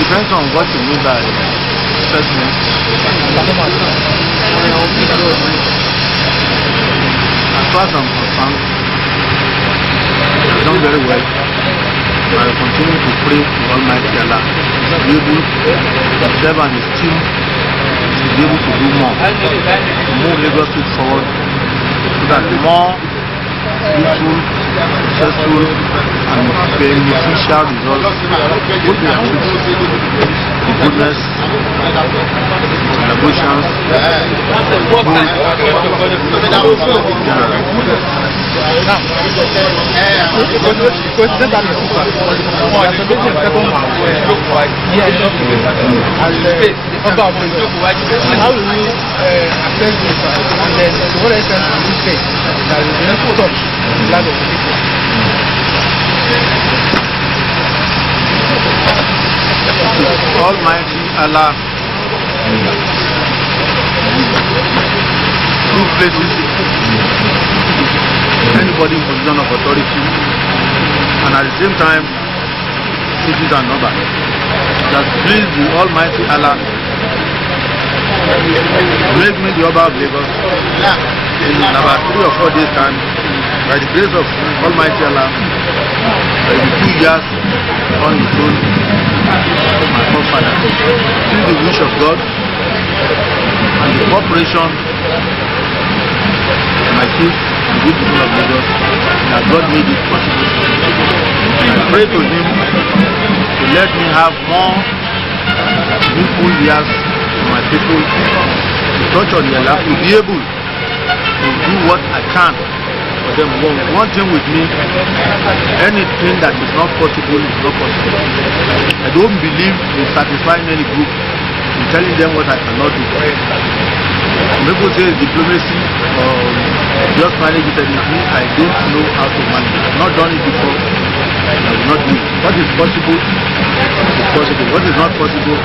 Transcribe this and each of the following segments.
Depends on what you mean by assessment. As far as I'm concerned, I've done very well. I continue to pray to Almighty Allah to be able to serve and His team to be able to do more, to move Lagos State forward, so that more useful, successful, and beneficial results would be achieved. The goodness, celebrations, how will you assess this and then to what extent do you say that you will not touch the blood of the people? Almighty Allah, who places anybody in position of authority and at the same time teaches another, that please the Almighty Allah make me the Oba of Lagos in about 3 or 4 days time. By the grace of Almighty Allah, I will be 2 years on the throne of my forefather. This is the wish of God and the cooperation of my chief, the good people of Lagos, that God made it possible. I pray to Him to let me have more useful years for my people, to touch on their life, to be able to do what I can for them. One thing with me, anything that is not possible is not possible. I don't believe in satisfying any group, in telling them what I cannot do. Some people say diplomacy or just manage it anything. I don't know how to manage it. I've not done it before. I will not do it. What is possible is possible. What is not possible,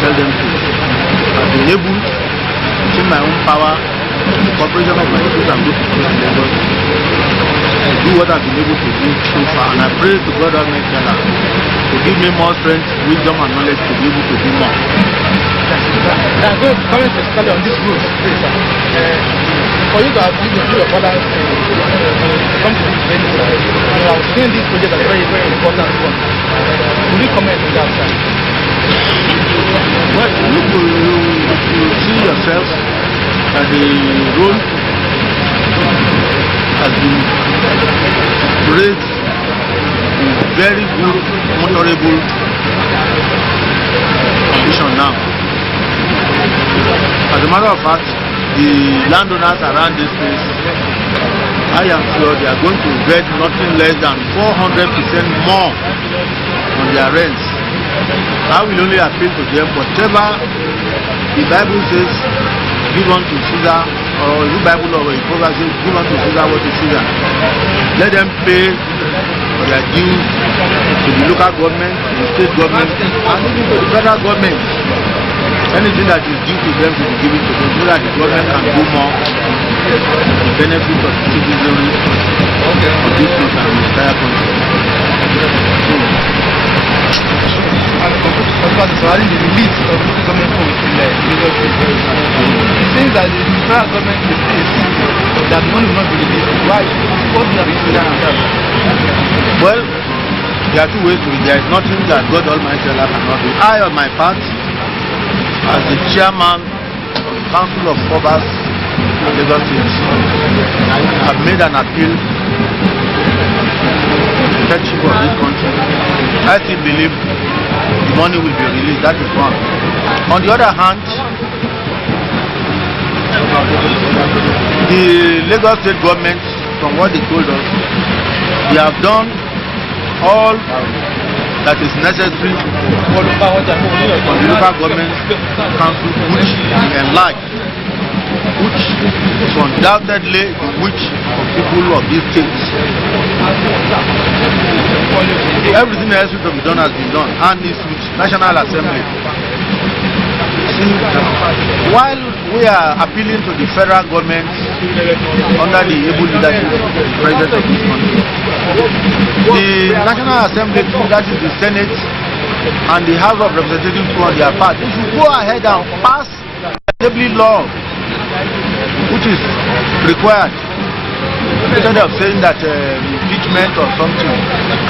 tell them to. I've been able, within my own power, the cooperation of my people and good people in Lagos, to do what I've been able to do so far. And I pray to God Almighty Allah to give me more strength, wisdom and knowledge to be able to do more. I'm going to comment especially on this group, please, for you to have given to your father come to this place, and I was saying this project is a very, very important one. Will you comment on that? Well, you see yourself that the road has been raised in very good, motorable condition now. As a matter of fact, the landowners around this place, I am sure they are going to get nothing less than 400% more on their rents. I will only appeal to them, whatever the Bible says, give unto Caesar, or the Bible or the proverb says, give unto Caesar what is Caesar. Let them pay for their dues to the local government, to the state government, and even to the federal government. anything that is due to them to be given to them so that the government can do more to the benefit of the citizenry of this state and the entire country. Regarding the release of the government funds in Lagos State, it seems that the federal government is still that money will not be released. Why? What do you have to say? Well, there are two ways to it. There is nothing that God Almighty Allah cannot do. I, on my part, as the chairman of the Council of Obas in Lagos State, have made an appeal to the headship of this country. I still believe the money will be released. That is one. On the other hand, the Lagos State government, from what they told us, they have done all that is necessary for the local government council, which is enlarged, which is undoubtedly the wish of people of these states. Everything necessary to be done has been done, and it's with National Assembly. See, while we are appealing to the federal government under the able leadership of the President of this country, the National Assembly, that is the Senate and the House of Representatives on their part, they should go ahead and pass the assembly law which is required, instead of saying that impeachment or something.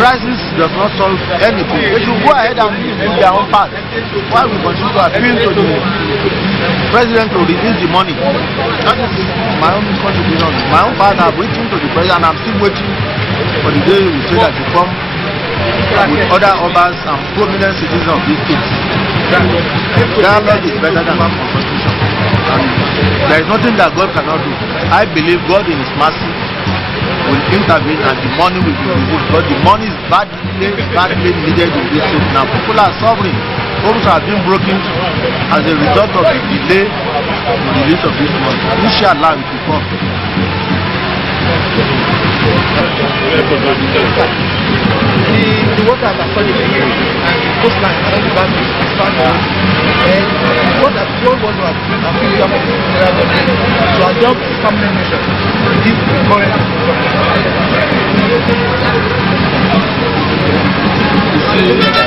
Crisis does not solve anything. They should go ahead and do their own part while we continue to appeal to the President to release the money. That is my own contribution. My own part, I've written to the President and I'm still waiting for the day we say that you come with other obas and prominent citizens of this state. Dialogue is better than confrontation. There is nothing that God cannot do. I believe God in His mercy will intervene and the money will be released, because the money is badly needed in this state now. People are suffering. Homes are being broken as a result of the delay in the release of this money. Inshallah, it will come. The water has actually been used and the coastline has been back to expand. What was our appeal of the federal government to adopt permanent measures to this current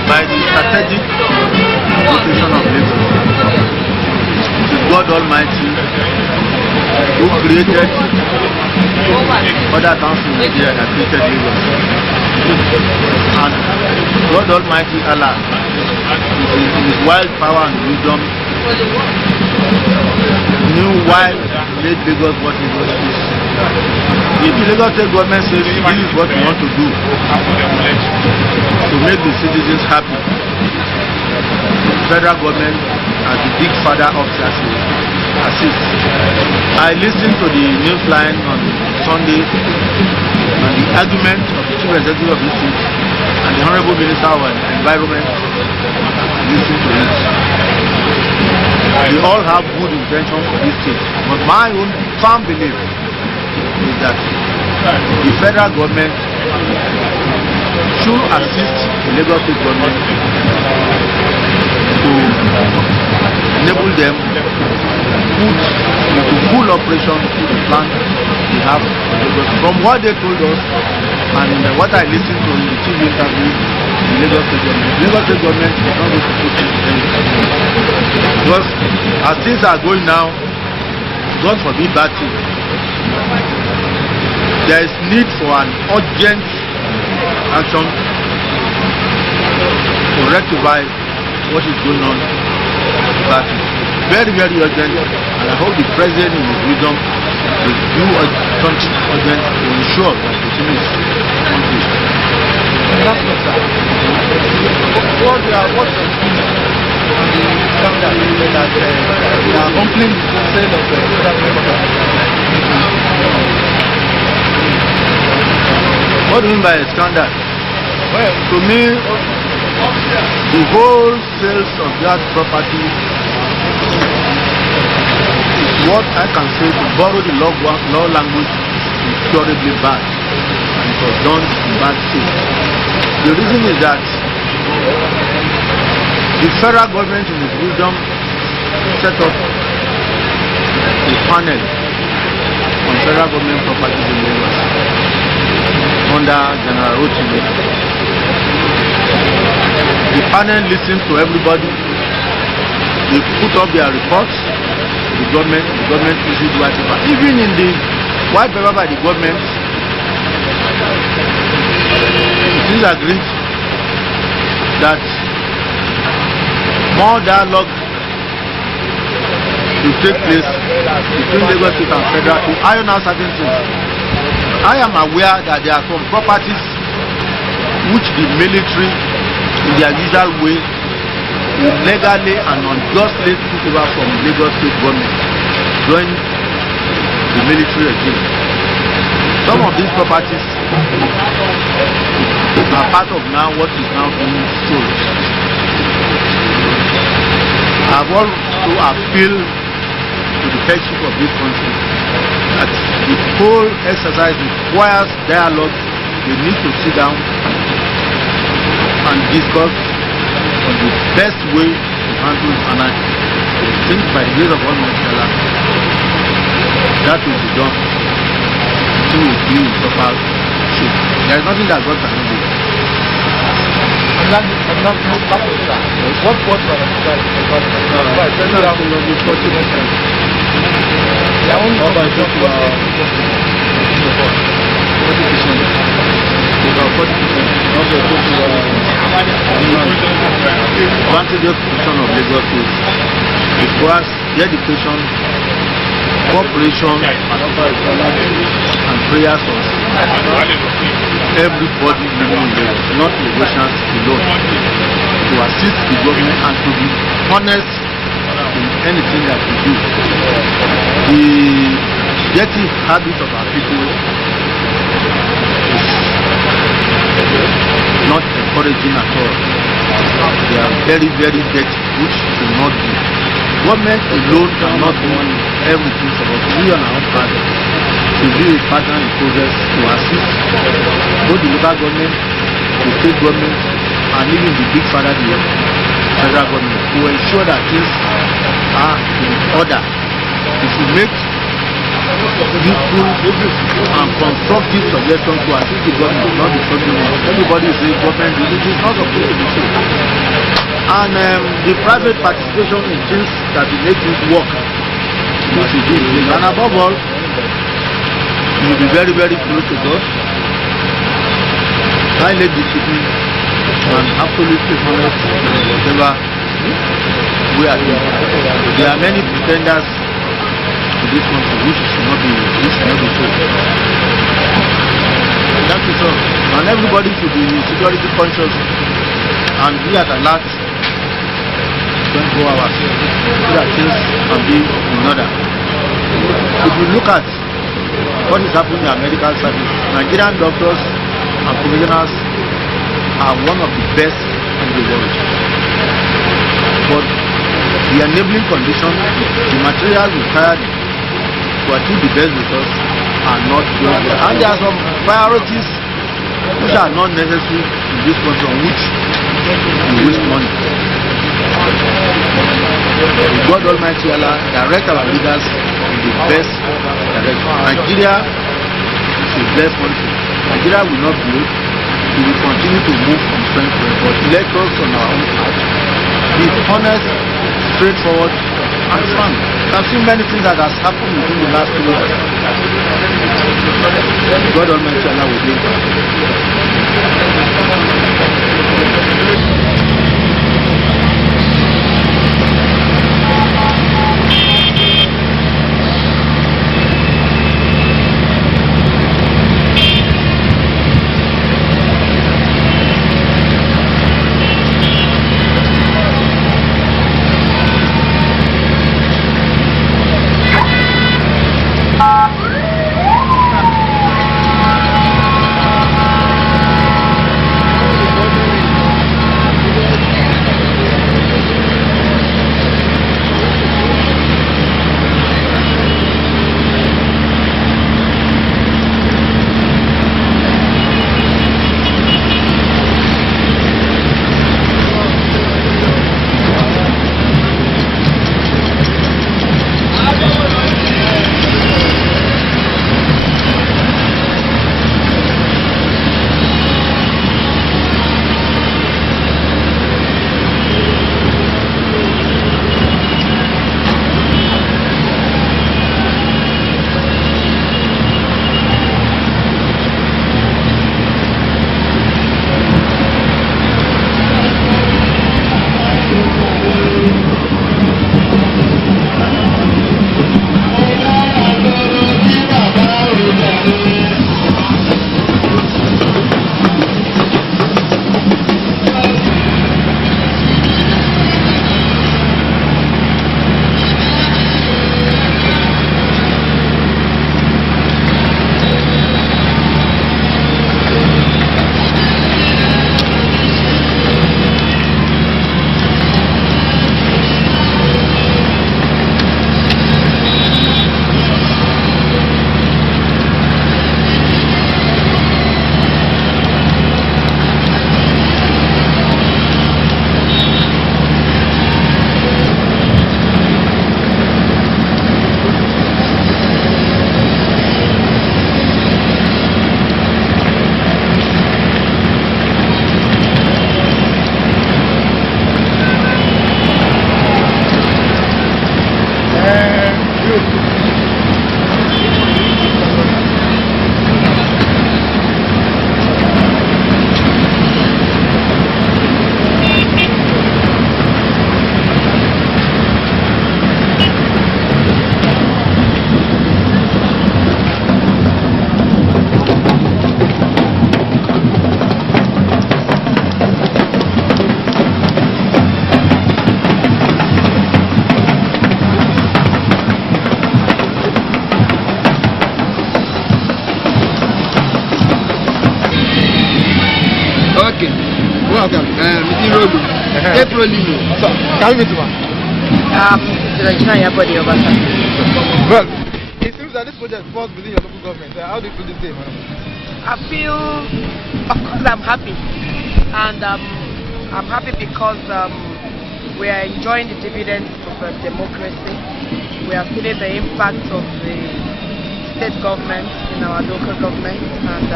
by the strategic location of Lagos, it is God Almighty who created other towns in Nigeria that created Lagos. And God Almighty Allah, in His wild power and wisdom, knew why He made Lagos what Lagos is. If the Lagos State government says this is what we want to do to make the citizens happy, the federal government as the big father of assist. I listened to the news line on Sunday and the argument of the chief executive of the state and the Honorable Minister of Environment. Listen to it. They all have good intentions for this state, but my own firm belief is that the federal government should assist the Lagos State government to enable them to put into full operation the plan we have in Lagos. From what they told us and what I listened to in the TV interview, the Lagos State government is not going to put anything. Because as things are going now, God forbid bad thing, there is need for an urgent action to rectify what is going on. But very, very urgent, and I hope the President in his wisdom will do something urgent to ensure that the thing is accomplished. What the standard that we are complaining instead of What do you mean by a standard? well, To me, the whole sales of that property is what I can say, to borrow the law language, is incurably bad, and it was done in bad faith. The reason is that the federal government in its wisdom set up a panel on federal government properties in Lagos under General Rotimi. The panel listens to everybody. They put up their reports to the government issued white paper. Even in the white paper by the government, it is agreed that more dialogue will take place between Lagos State and Federal to iron out certain things. I am aware that there are some properties which the military, in their usual way, illegally and unjustly took over from Lagos State government during the military regime. Some of these properties are part of now what is now being sold. I have also appealed to the headship of this country that the whole exercise requires dialogue. They need to sit down and discuss on the best way to handle it. And I think by the grace of Almighty Allah, that will be done. It will be in proper shape. There is nothing that God cannot do. What was advantageous position of Lagos is requires the education, cooperation, and prayers of everybody living in Lagos, not Lagosians alone, to assist the government and to be honest in anything that we do. The dirty habit of our people is not encouraging at all. They are very, very dirty, which should not be. Government alone cannot do everything for us. We on our own part to be a partner in progress to assist both the local government, the state government, and even the big father, the federal government, to ensure that things are in order. We should make useful and constructive suggestions to assist the government, not the government. Everybody is saying government is not supposed to be so. And the private participation in things that will make things work, which is good. And above all, you will be very, very close to God, highly disciplined, and absolutely honest in whatever we are doing. There are many pretenders in this country which should not be so. That is all. And everybody should be security conscious and be at alert 24 hours so that things can be in order. If you look at what is happening in our medical service, Nigerian doctors and professionals are one of the best in the world. But the enabling conditions, the materials required to achieve the best results are not there. And there are some priorities which are not necessary in this country on which we waste money. God Almighty Allah direct our leaders in the best direction. Nigeria is a blessed country. Nigeria will not break. We will continue to move from strength to strength. But let us on our own path be honest, straightforward, and frank. I've seen many things that has happened within the last 2 years. God Almighty Allah will do it. Welcome. April. Can we meet one? Well, it seems that this project falls within your local government. How do you feel this day, madam? I feel, of course, I'm happy, and I'm happy because we are enjoying the dividends of democracy. We are feeling the impact of the state government in our local government, and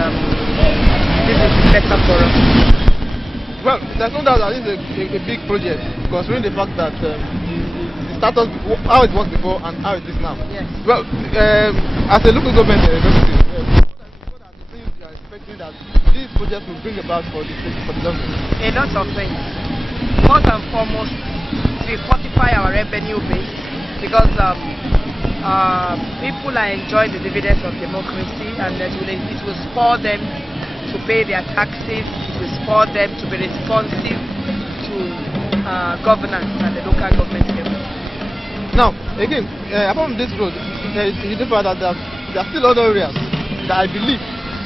this is better for us. Well, there's no doubt that this is a big project, considering the fact that the status, how it was before and how it is now. Yes. Well, as a local government representative, what are the things you are expecting that this project will bring about for the government? A lot of things. First and foremost, we fortify our revenue base because people are enjoying the dividends of democracy, and it will spur them to pay their taxes. It will spur them to be responsive to governance at the local government level. Now, again, apart from this road, you do find that there are still other areas that I believe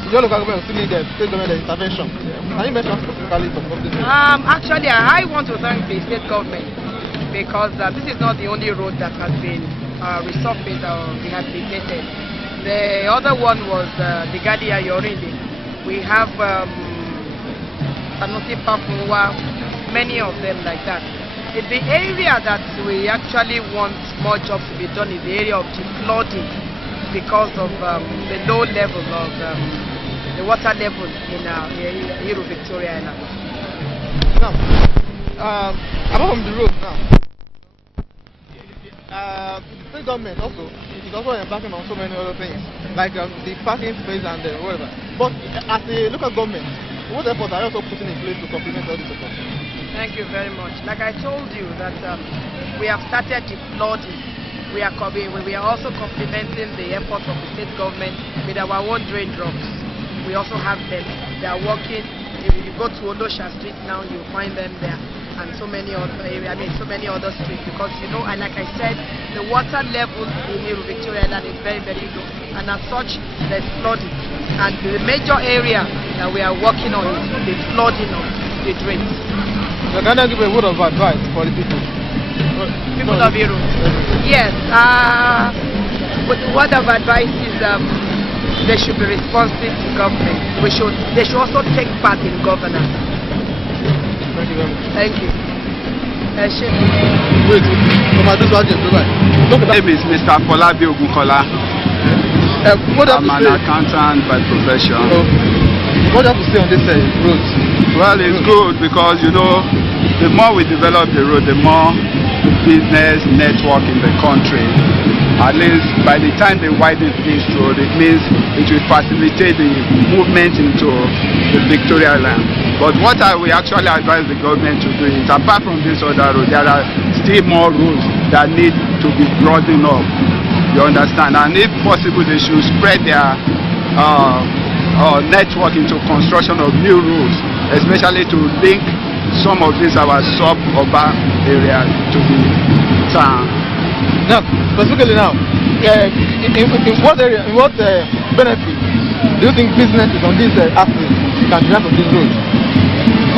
your local government still need the state government intervention. Can you mention specifically some of this? Actually, I want to thank the state government because this is not the only road that has been resurfaced or rehabilitated. The other one was the Gadia Yorindi. We have Sanosi Papuwa, many of them like that. The area that we actually want more jobs to be done is the area of the flooding because of the low level of the water level in Iru Victoria Island. Now, apart from the road now, the state government also is also embarking on so many other things, like the parking space and whatever. But as a local government, what efforts are you also putting in place to complement all this effort? Thank you very much. Like I told you that we have started the flooding. We are also complementing the efforts of the state government with our own drain drops. We also have them. They are working. If you go to Olosha Street now, you'll find them there, and so many other areas. So many other streets, because and like I said, the water level in Iru Victoria Island is very, very low, and as such, there's flooding. And the major area that we are working on is the flooding of the drains. So can I give a word of advice for the people? People of Iru. Yes. But the word of advice is they should be responsive to government. They should also take part in governance. Thank you very much. Thank you. Wait, my name is Mr. Folabi Ogunkola. I'm an accountant by profession. What do you have to say on this road? Well, it's good because the more we develop the road, the more business network in the country. At least by the time they widen this road, it means it will facilitate the movement into the Victoria Island. But what I will actually advise the government to do is, apart from this other road, there are still more roads that need to be broadened up. You understand? And if possible, they should spread their network into construction of new roads, especially to link some of these our suburban areas to the town. Now, specifically now, in what area, in what benefit do you think businesses on this axis can derive from this road?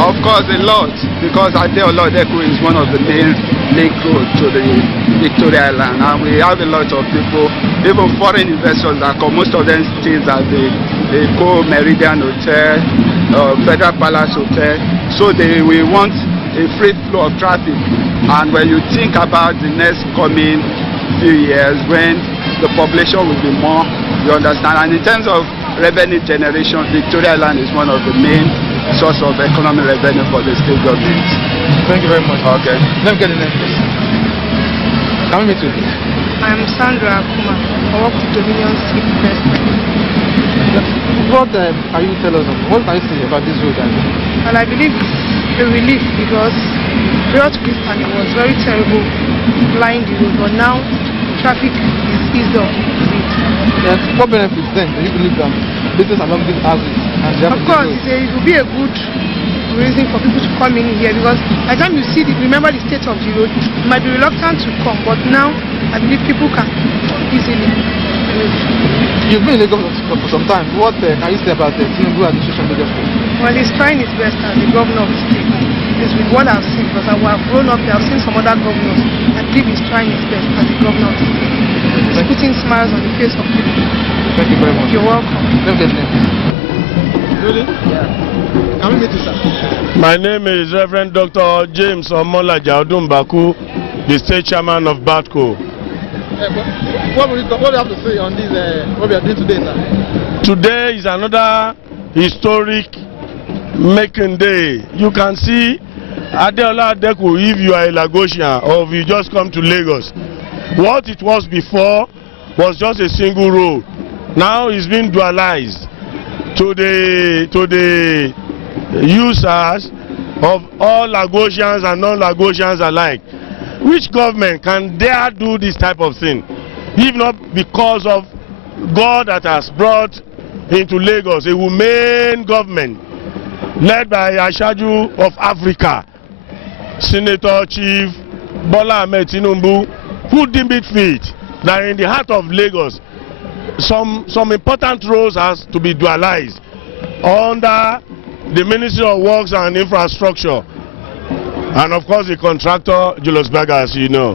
Of course, a lot, because Adeola Odeku is one of the main link roads to the Victoria Island, and we have a lot of people, even foreign investors that come. Most of them stays at the Comm Meridian Hotel, Federal Palace Hotel, so they will want a free flow of traffic. And when you think about the next coming few years, when the population will be more, you understand. And in terms of revenue generation, Victoria Island is one of the main source of economic revenue for the state government. Thank you very much. Okay. Let me get the name, please. Can we meet you? I'm Sandra Akuma. I work with Dominion Skip Investment. What can you tell us? What can you say about this road? Well, I believe it's a relief because prior to this time it was very terrible flying the road, but now traffic is eased up a bit. Yes. What benefits then do you believe business along these houses? Of course, it will be a good reason for people to come in here because by the time you see remember the state of the road, you might be reluctant to come, but now I believe people can easily. You've been in Lagos for some time. What can you say about the Tinubu administration in Lagos? Well, he's trying his best as the governor of the state. It's with what I've seen because I have grown up here, I've seen some other governors. I believe he's trying his best as the governor of the state. He's putting smiles on the face of people. Thank you very much. You're welcome. Let me get the name. Really? Yeah. Can we meet you, sir? My name is Reverend Dr. James Omolaja Odumbaku, the state chairman of BATCO. What do you have to say on this, what we are doing today, sir? Today is another historic making day. You can see Adeola Odeku if you are a Lagosian or if you just come to Lagos. What it was before was just a single road. Now it's been dualized to the users of all Lagosians and non-Lagosians alike. Which government can dare do this type of thing? If not because of God that has brought into Lagos a humane government led by Ashaju of Africa, Senator Chief Bola Ahmed Tinubu, who deemed it fit that in the heart of Lagos some important roads has to be dualized under the Ministry of Works and Infrastructure, and of course the contractor Julius Berger, as you know.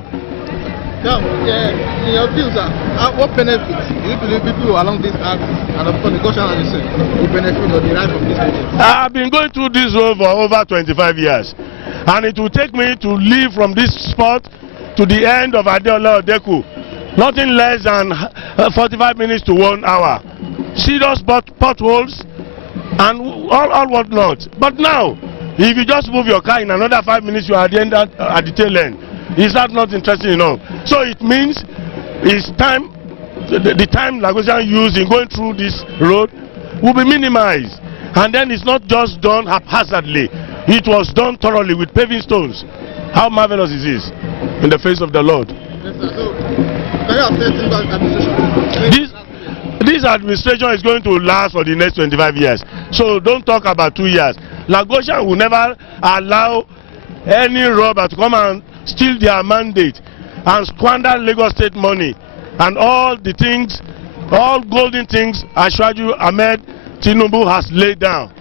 Now, in your views, what benefits do you believe people along this axis and of course the Goshen as you said will benefit or derive from this project? I've been going through this road for over 25 years, and it will take me to leave from this spot to the end of Adeola Odeku nothing less than 45 minutes to 1 hour. Serious potholes and all what not. But now, if you just move your car in another 5 minutes, you are at the end at the tail end. Is that not interesting enough? So it means it's time, the time Lagosian used in going through this road will be minimized. And then it's not just done haphazardly. It was done thoroughly with paving stones. How marvelous is this in the face of the Lord? Yes, sir. So, can you update about administration? This administration is going to last for the next 25 years. So don't talk about 2 years. Lagosian will never allow any robber to come and steal their mandate and squander Lagos state money and all the things, all golden things Ashwaju Ahmed Tinubu has laid down.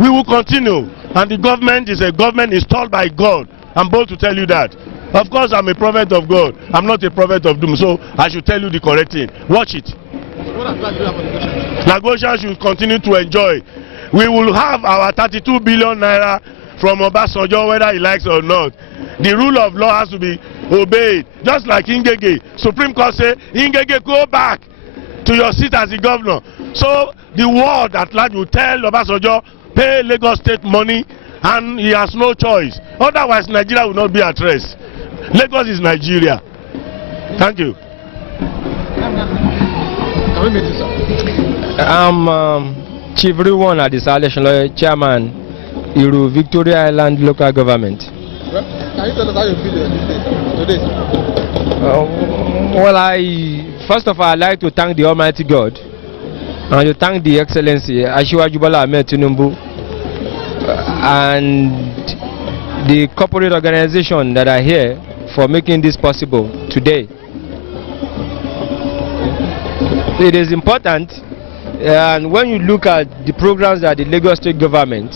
We will continue, and the government is a government installed by God. I'm bold to tell you that. Of course, I'm a prophet of God. I'm not a prophet of doom, so I should tell you the correct thing. Watch it. Lagosian should continue to enjoy. We will have our 32 billion naira from Obasanjo, whether he likes or not. The rule of law has to be obeyed. Just like Ngege. Supreme Court say, Ngege, go back to your seat as the governor. So the world at large will tell Obasanjo, pay Lagos state money, and he has no choice. Otherwise, Nigeria will not be at rest. Lagos is Nigeria. Thank you. I'm Chief Ruwan Adisale, Chairman, Iru Victoria Island Local Government. Can you tell us how you feel today? Well, first of all, I'd like to thank the Almighty God and to thank the Excellency Ashwaju Bola Ahmed Tinubu and the corporate organization that are here for making this possible today. It is important, and when you look at the programs that the Lagos state government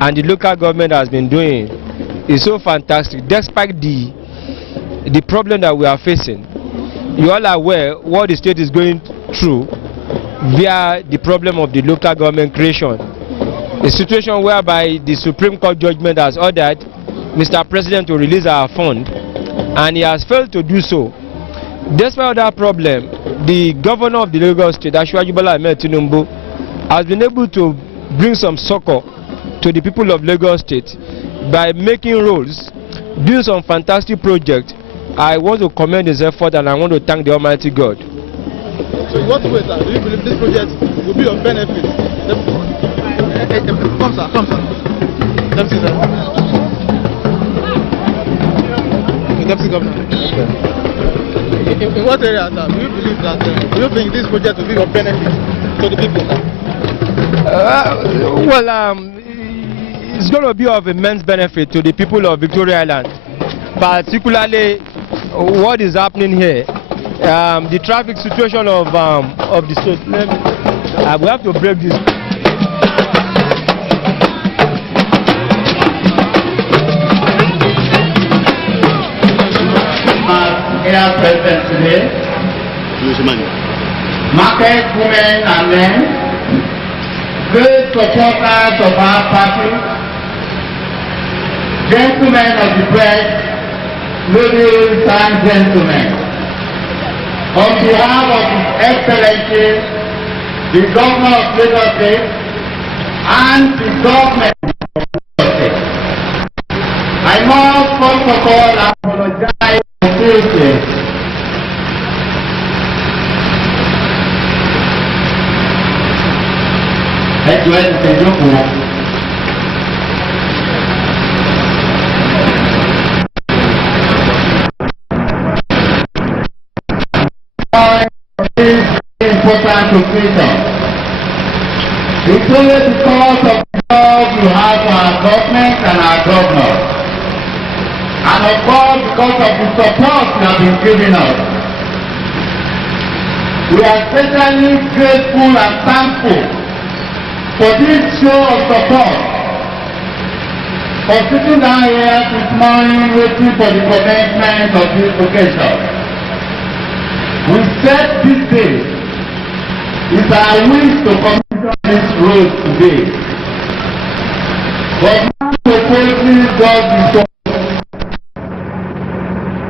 and the local government has been doing, it's so fantastic. Despite the problem that we are facing, you all are aware what the state is going through via the problem of the local government creation. A situation whereby the Supreme Court judgment has ordered Mr. President to release our fund, and he has failed to do so. Despite that problem, the governor of the Lagos state, Ashwaju Bola Ahmed Tinubu, has been able to bring some succor to the people of Lagos state by making roads, doing some fantastic projects, I want to commend his effort and I want to thank the Almighty God. So in what way, sir, do you believe this project will be of benefit? Come, sir. Deputy, sir. Deputy Governor. In what area, sir, do you believe that, do you think this project will be of benefit to the people, sir? It's going to be of immense benefit to the people of Victoria Island, particularly what is happening here. The traffic situation of the state. We have to break this. Here present today, market women and men, great supporters of our party, gentlemen of the press, ladies and gentlemen. On behalf of His Excellency, the Governor of Lagos State, and the government of Lagos State, I must first of all apologize profusely. Important occasion. It's only because of the love you have for our government and our governor, and of course because of the support you have been giving us. We are especially grateful and thankful for this show of support, for sitting down here this morning waiting for the commencement of this occasion. We set this day. It's our wish to commission this road today. But now proposing God before.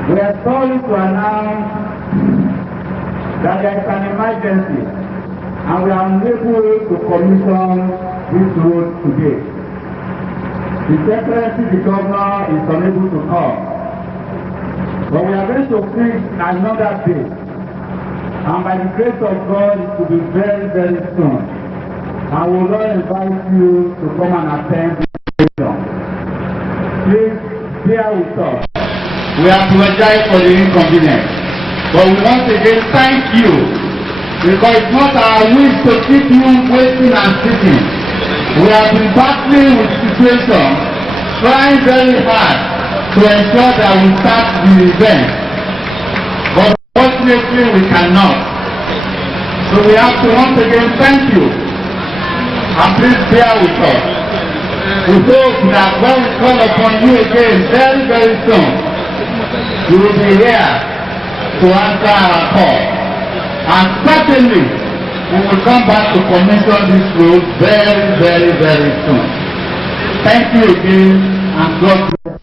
We are sorry to announce that there is an emergency and we are unable to commission this road today. His Excellency the Governor is unable to come. But we are going to fix another day. And by the grace of God, it will be very, very soon. I will not invite you to come and attend this occasion. Please bear with us. We apologize for the inconvenience. But we once again thank you. Because it's not our wish to keep you waiting and sitting. We have been battling with the situation, trying very hard to ensure that we start the event. But unfortunately, we cannot. So we have to once again thank you. And please bear with us. We hope that when we call upon you again very, very soon, you will be here to answer our call. And certainly, we will come back to commission this road very, very, very soon. Thank you again, and God bless.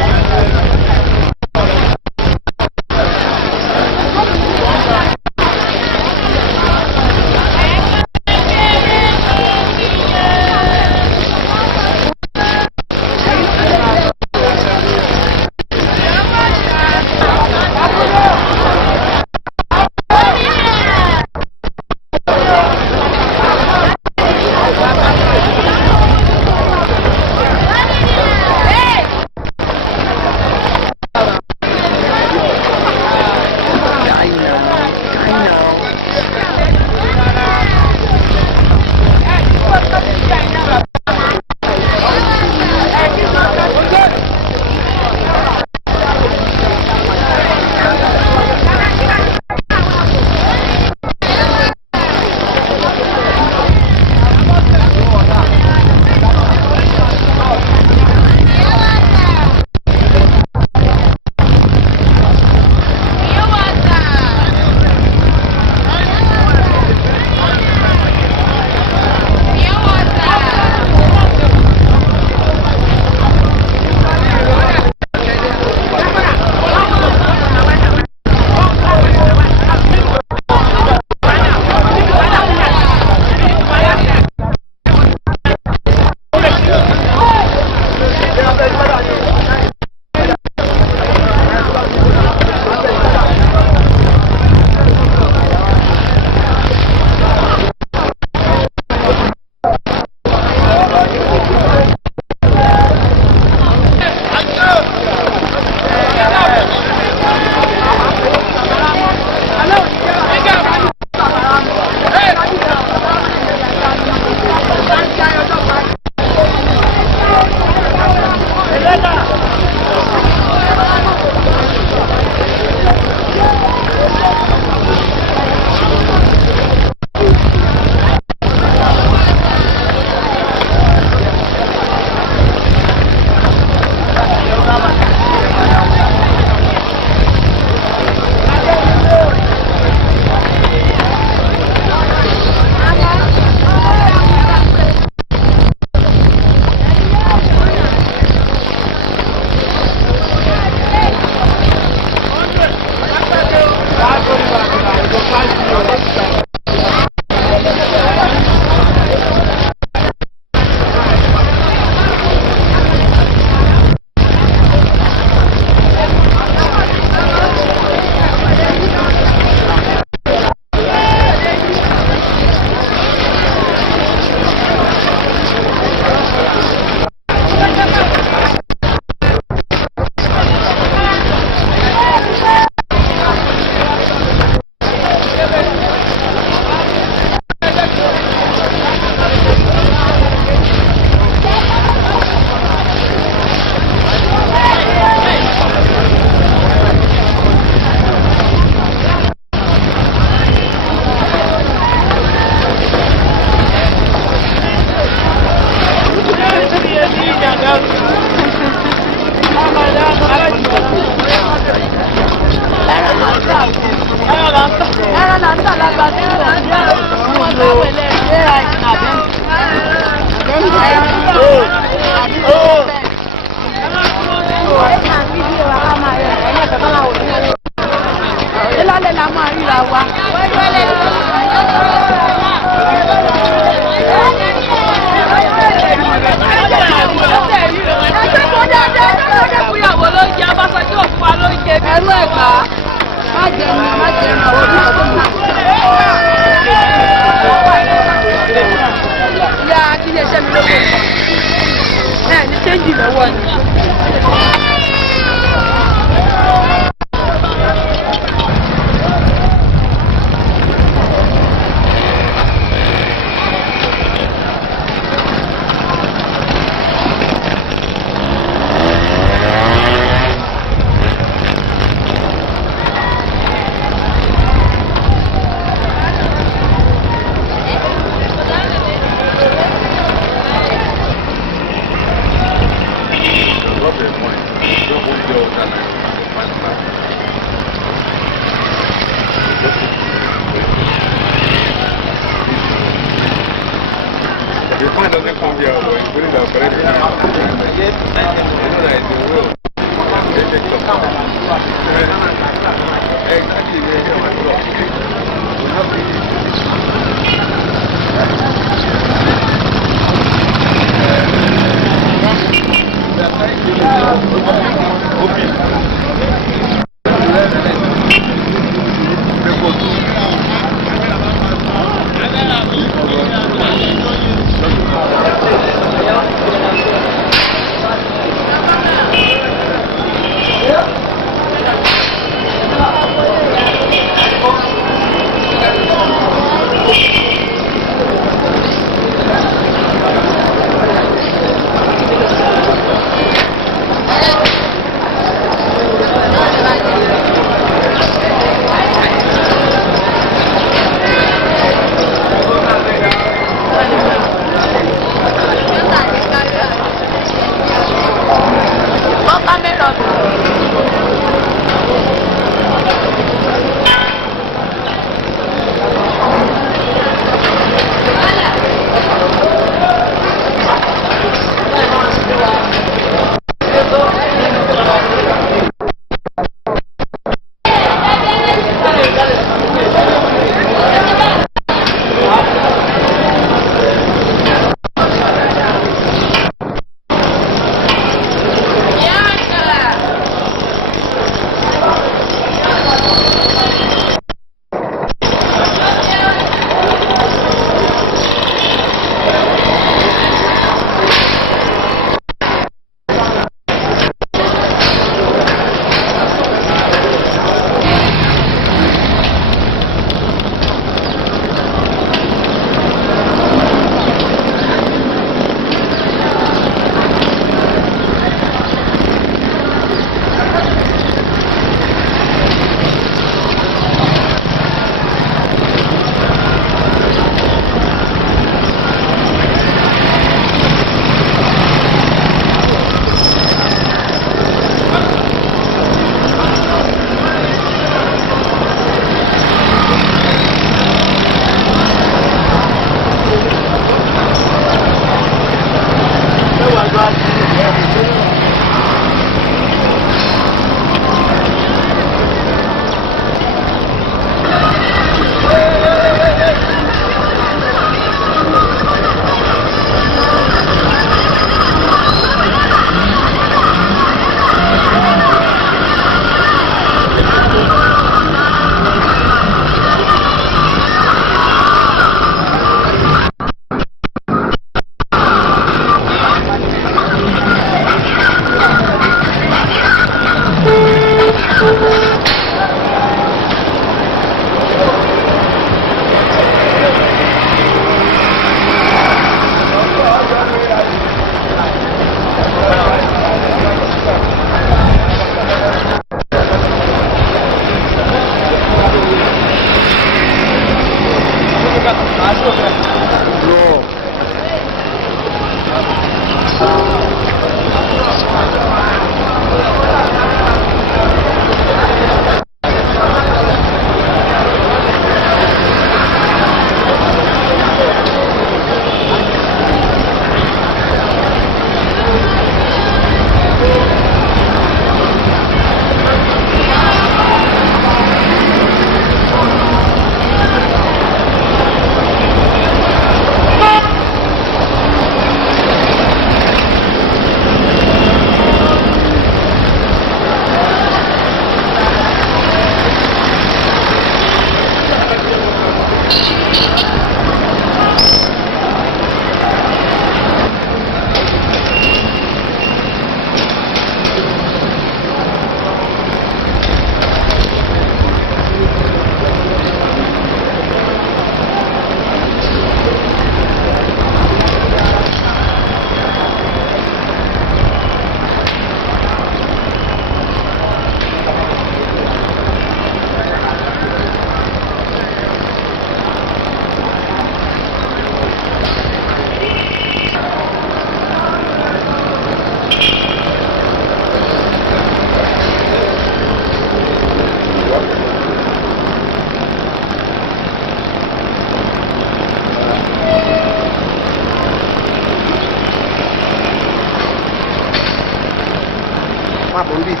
up on this.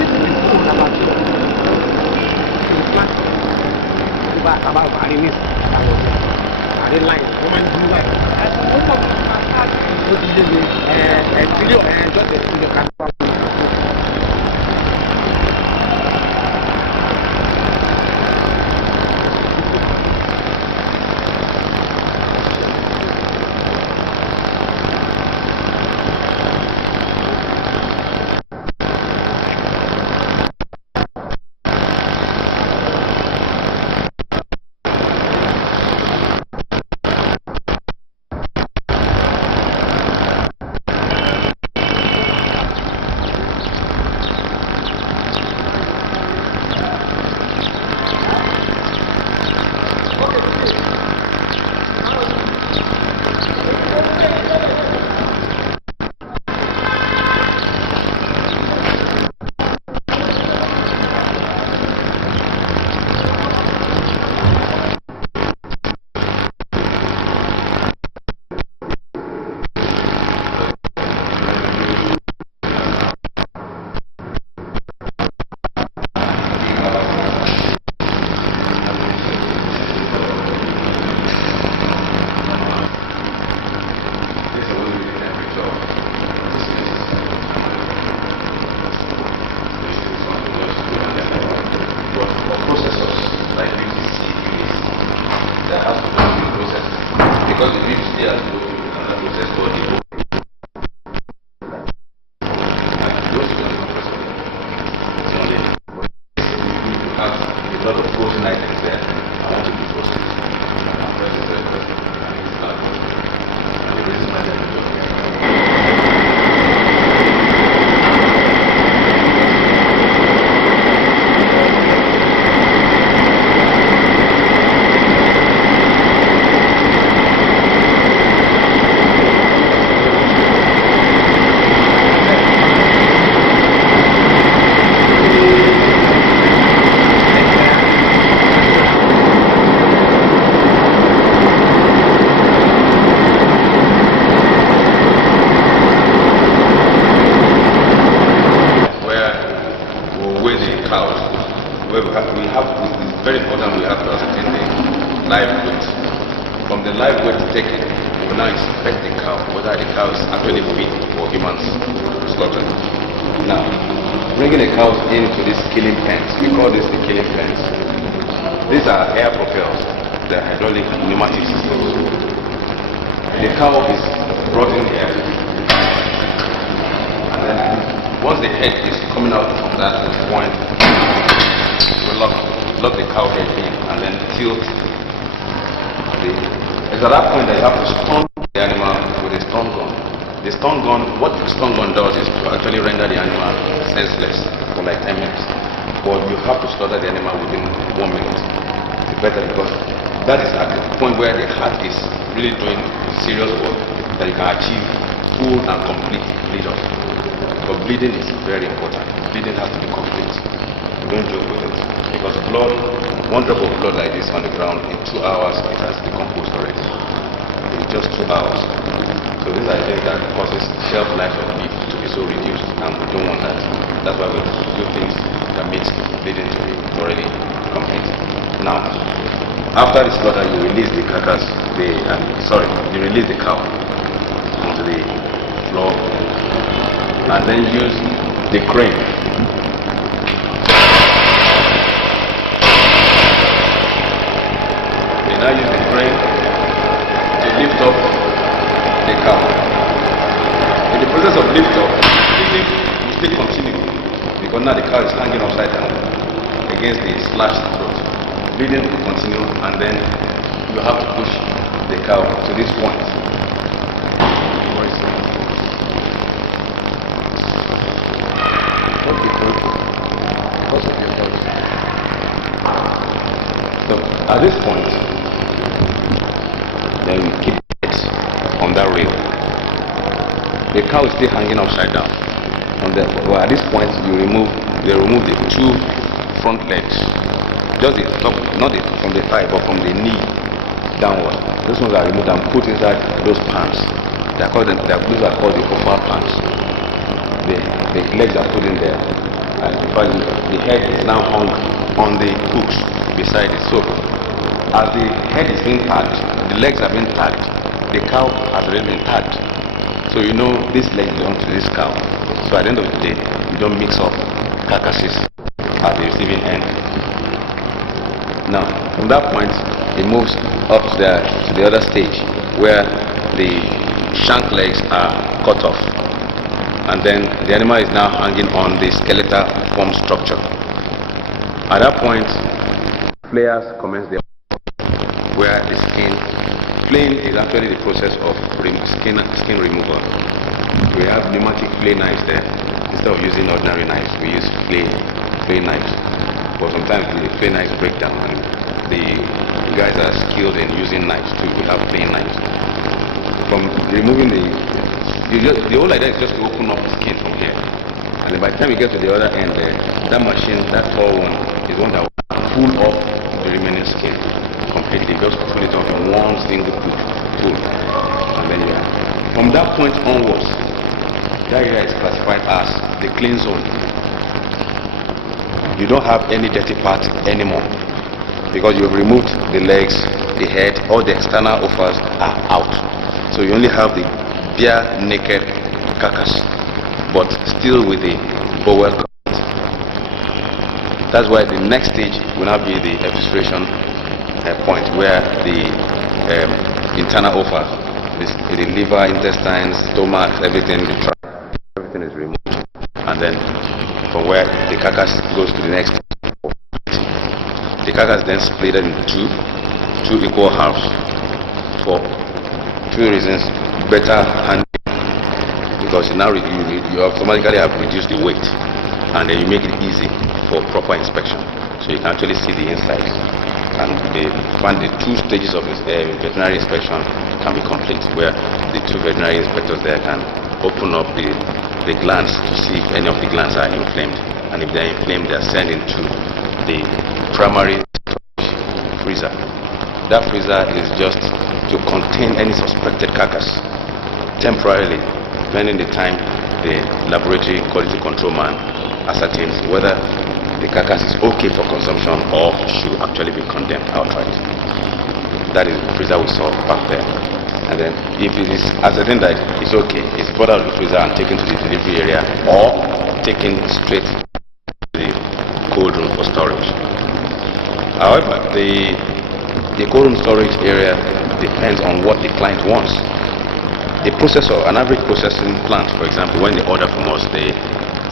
This is the phone about Barini. I didn't like woman do like video and just the camera. Because the people still have to go through another process called the vote. Those are the process. It's only you have a lot of frozen items there. I want to be frozen. I'm very interested. And the reason why it's very important we have to ascertain the live weight. From the live weight taken, we will now inspect the cow, whether the cow is actually fit for humans slaughter. Now, bringing the cows into these killing pens, we call this the killing pens. These are air propelled, they're hydraulic pneumatic systems. The cow is brought in here, and then once the head is coming out from that point, we lock the cow head in and then tilt it's at that point that you have to stun the animal with a stun gun. The stun gun, what the stun gun does is to actually render the animal senseless for like 10 minutes. But you have to slaughter the animal within 1 minute. It's better because that is at the point where the heart is really doing serious work that you can achieve full and complete bleed-off. But bleeding is very important. Bleeding has to be complete. You don't joke with it. Because blood, one drop of blood like this on the ground, in 2 hours it has decomposed already. In just 2 hours. So these are things that causes shelf life of meat to be so reduced, and we don't want that. That's why we do things that makes bleeding to be thoroughly complete. Now, after the slaughter, you release the carcass, you release the cow onto the floor, and then use the crane. Now use the crane to lift up the cow. In the process of lift up, bleeding will still continue because now the cow is hanging upside down against the slashed throat. Bleeding will continue, and then you have to push the cow to this point. So at this point, then we keep it on that rail. The cow is still hanging upside down. Well, at this point, they remove the 2 front legs, just the top, not from the thigh, but from the knee downward. Those ones are removed and put inside those pans. Those are called the upper pans. the legs are put in there, and in fact the head is now hung on the hooks beside it. So as the head is being tagged, the legs are being tagged, the cow has already been tagged. So you know this leg belongs to this cow. So at the end of the day, you don't mix up carcasses at the receiving end. Now from that point, it moves up to the other stage where the shank legs are cut off, and then the animal is now hanging on the skeletal form structure. At that point, flayers commence their where the skin flaying is actually the process of skin removal. We have pneumatic flay knives there. Instead of using ordinary knives, we use flay knives. But sometimes the flay knives break down, and the guys are skilled in using knives too. We have flay knives. From removing the whole idea is just to open up the skin from here, and then by the time you get to the other end there, that machine, that tall one, is one that will pull off the remaining skin completely. Just pull it off in one single pull, and then from that point onwards, that area is classified as the clean zone. You don't have any dirty part anymore because you've removed the legs, the head, all the external offers are out. So you only have the bare naked carcass, but still with the bowel covered. That's why the next stage will now be the evisceration point, where the internal offer, the liver, intestines, stomach, everything, the tract, everything is removed, and then from where the carcass goes to the next stage. The carcass then split into two equal halves for two reasons: better handling, because now you automatically have reduced the weight, and then you make it easy for proper inspection, so you can actually see the insides, and the two stages of veterinary inspection can be complete, where the two veterinary inspectors there can open up the glands to see if any of the glands are inflamed, and if they are inflamed, they are sent into the primary freezer. That freezer is just to contain any suspected carcass temporarily, depending the time the laboratory quality control man ascertains whether the carcass is okay for consumption or should actually be condemned outright. That is the freezer we saw back there. And then if it is ascertained that it's okay, it's brought out of the freezer and taken to the delivery area, or taken straight to the cold room for storage. However, the cold room storage area depends on what the client wants. A processor, an average processing plant, for example, when they order from us, they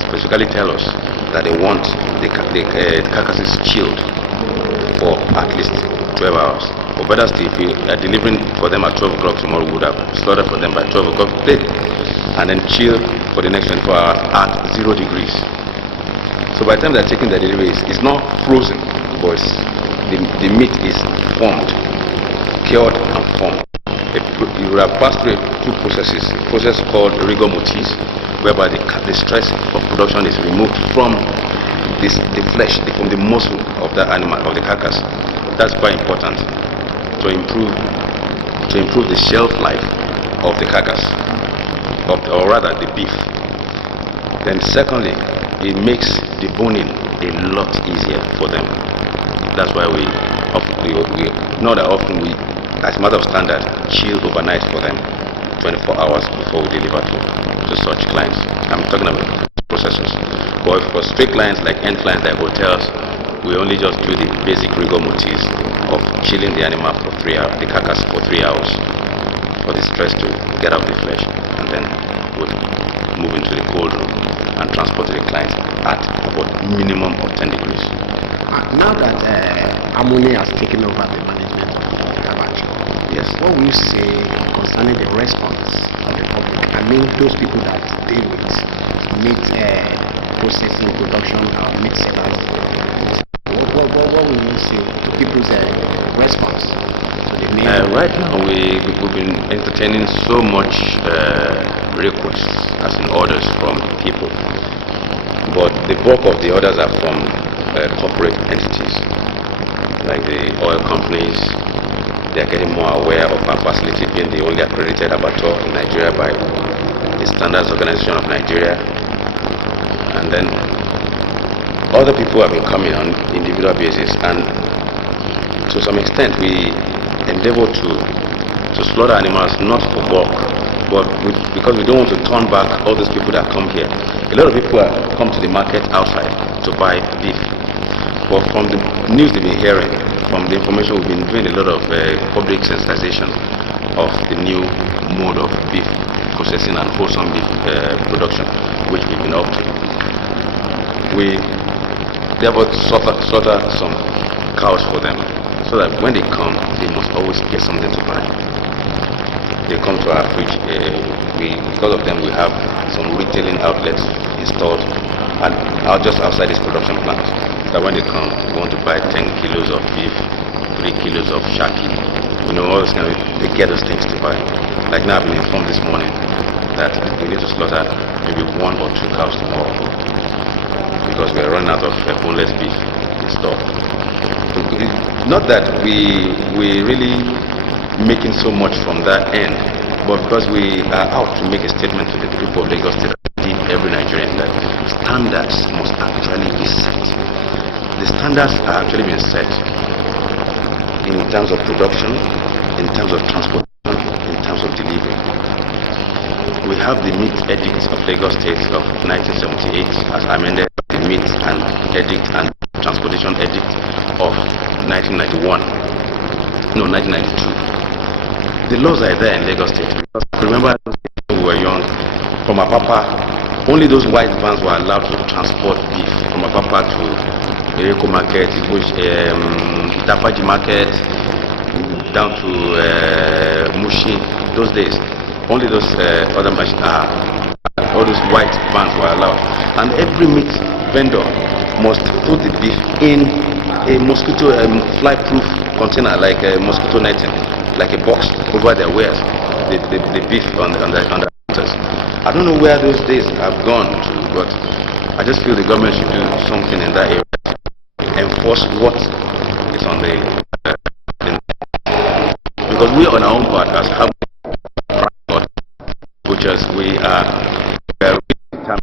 specifically tell us that they want the carcasses chilled for at least 12 hours. Or better still, if we are delivering for them at 12 o'clock tomorrow, we would have slaughtered for them by 12 o'clock today, and then chill for the next 24 hours at 0 degrees. So by the time they're taking the delivery, it's not frozen, but the meat is formed, cured and formed. You will have passed through two processes. A process called rigor mortis, whereby the stress of production is removed from the flesh, from the muscle of the animal, of the carcass. That's quite important to improve the shelf life of the carcass, or rather the beef. Then secondly, it makes the boning a lot easier for them. That's why we know that often we, as a matter of standard, chill overnight for them 24 hours before we deliver to such clients. I'm talking about processors. But for straight clients like end clients like hotels, we only just do the basic rigor mortis of chilling the animal for 3 hours, the carcass for 3 hours, for the stress to get out the flesh, and then we'll move into the cold room and transport to the clients at about minimum of 10 degrees. Now that Harmony has taken over the management of the abattoir, yes, what will you say concerning the response of the public? I mean, those people that deal with meat processing, production, meat sellers. What will you say to people's response to the main? Right now, we've been entertaining so much requests, as in orders from people, but the bulk of the orders are from corporate entities, like the oil companies. They are getting more aware of our facility being the only accredited abattoir in Nigeria by the Standards Organization of Nigeria, and then other people have been coming on individual basis, and to some extent we endeavor to slaughter animals not for bulk, but because we don't want to turn back all those people that come here. A lot of people come to the market outside to buy beef, but from the news they've been hearing, from the information we've been doing a lot of public sensitization of the new mode of beef processing and wholesome beef production, which we've been up to. We therefore slaughter some cows for them, so that when they come, they must always get something to buy. They come to our fridge. Because of them, we have some retailing outlets installed and just outside this production plant. That when they come, they want to buy 10 kilos of beef, 3 kilos of shaki. You know, all those kind of, they get those things to buy. Like now, I've been informed this morning that we need to slaughter maybe 1 or 2 cows tomorrow, because we are running out of boneless beef in stock. Not that we really making so much from that end, but because we are out to make a statement to the people of Lagos State, every Nigerian, that standards must actually be set. The standards are actually being set in terms of production, in terms of transportation, in terms of delivery. We have the meat edict of Lagos State of 1978 as amended, the meat and edict and transportation edict of 1991. No, 1992. The laws are there in Lagos State. Because remember, when we were young, from Apapa, only those white vans were allowed to transport beef from Apapa to Ereko Market, Itapaji Market, down to Mushi. Those days, only those other machines, all those white vans were allowed. And every meat vendor must put the beef in a mosquito fly-proof container, like a mosquito netting, like a box over their wares, the beef on the counters. I don't know where those days have gone to, but I just feel the government should do something in that area, enforce what is on the because we on our own part as butchers, we are really determined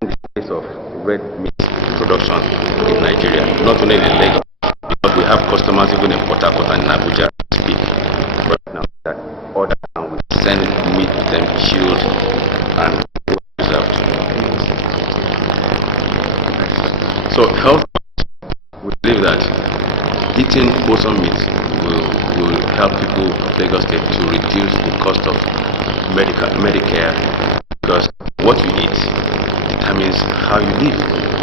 in the case of red meat production in Nigeria, not only in Lagos, because we have customers even in Port Harcourt and in Abuja speak right now that order, and we send meat to them, shields and preserved. So health, we believe that eating wholesome meat will help people of Lagos State to reduce the cost of Medicare, because what you eat determines how you live.